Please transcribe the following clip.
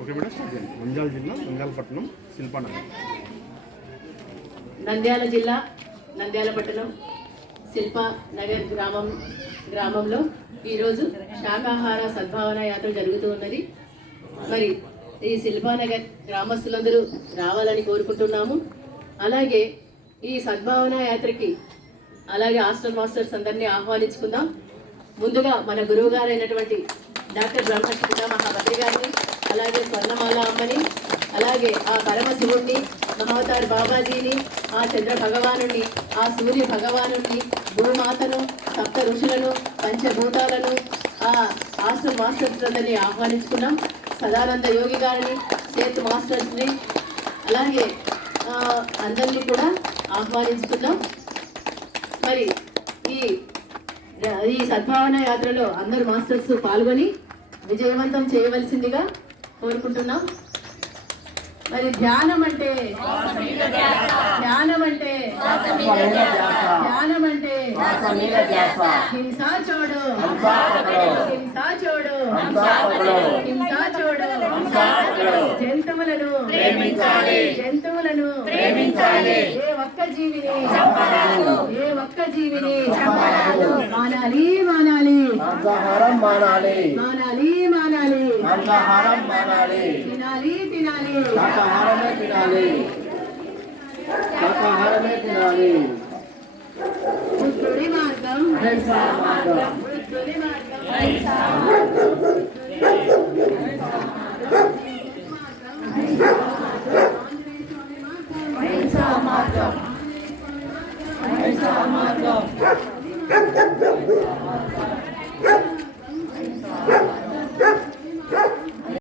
Okay madam. Start చేయండి నంద్యాల జిల్లా నంద్యాలపట్నం శిల్పానగర్. నంద్యాల జిల్లా నంద్యాలపట్నం శిల్ప నగర్ గ్రామం గ్రామంలో ఈరోజు శాకాహార సద్భావన యాత్ర జరుగుతూ ఉన్నది. మరి ఈ శిల్పానగర్ గ్రామస్తులందరూ రావాలని కోరుకుంటున్నాము. అలాగే ఈ సద్భావన యాత్రకి అలాగే హాస్టల్ మాస్టర్స్ అందరినీ ఆహ్వానించుకుందాం. ముందుగా మన గురువు గారైనటువంటి డాక్టర్ బ్రహ్మశ్రీత మహాభద్రి గారిని అలాగే స్వర్ణమాల అమ్మని అలాగే ఆ పరమశివుణ్ణి మహావతార్ బాబాజీని ఆ చంద్ర భగవానుణ్ణి ఆ సూర్య భగవానుణ్ణి భూమాతను సప్త ఋషులను పంచభూతాలను ఆ హాస్టల్ మాస్టర్స్ ఆహ్వానించుకున్నాం. సదానంద యోగి గారిని సేత్ మాస్టర్స్ని అలాగే అందరినీ కూడా ఆహ్వానించుకున్నాం. మరి ఈ ఈ సద్భావన యాత్రలో అందరు మాస్టర్స్ పాల్గొని విజయవంతం చేయవలసిందిగా కోరుకుంటున్నాం. మరి ధ్యానం అంటే ధ్యానం అంటే ధ్యానం అంటే హింసా చూడు. హింసా చూడు. హింసా చూడు. జంతువులను జంతువులను ఏ ఒక్క జీవిని ఏ ఒక్క జీవిని మానాలి మానాలి. మానాలి. మానాలి. కంఠహారం మారాలి తినాలి తినాలి శాకాహారమే తినాలి శాకాహారమే తినాలి వృద్ధుడి మార్గం అహింసా మార్గం వృద్ధుడి మార్గం అహింసా అహింసా మార్గం అహింసా మార్గం అహింసా మార్గం